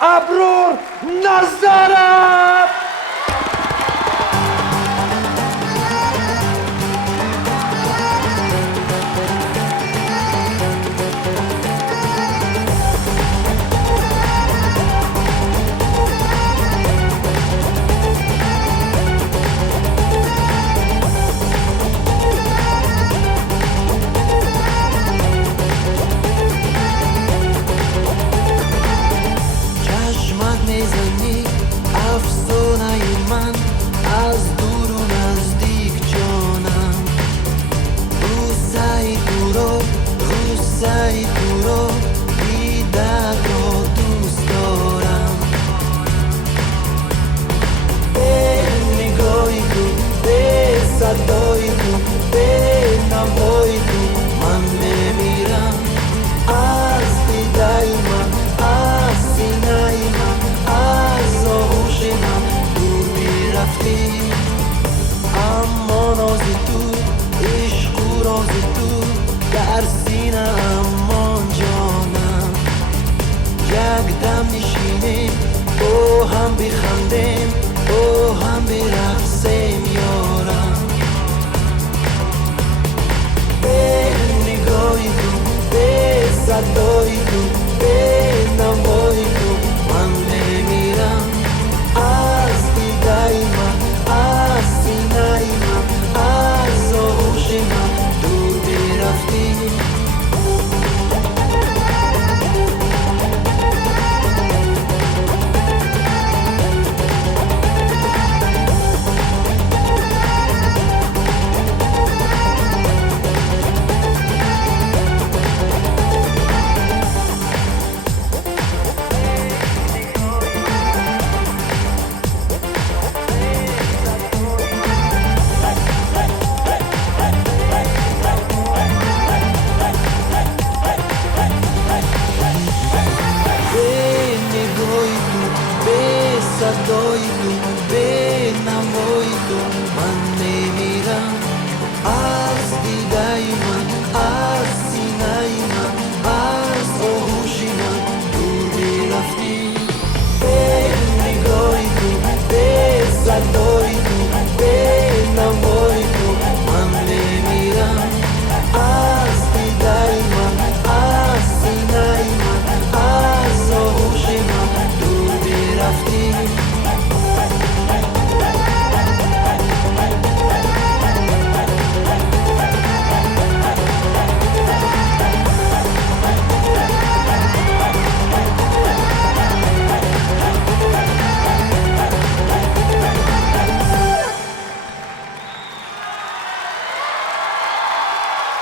Abror Nazarov! میزنی افسانه من از دور و نزدیک جانم روزای تو رو دیدن رو دوست دارم به نگاهی تو به صدای تو به نوای تو من میمیرم از دیدای من از سینای من از آغوش من دور میرفتی اما ناز تو عشق و راز تو در سینه اما جانم یک دم نشینیم با هم بخندیم با هم برقصیم یارم به نگاهی تو به صدای تو به نوای تو من میمیرم از دیدای من از سینای من از آغوش من دور میرفتی صدای تو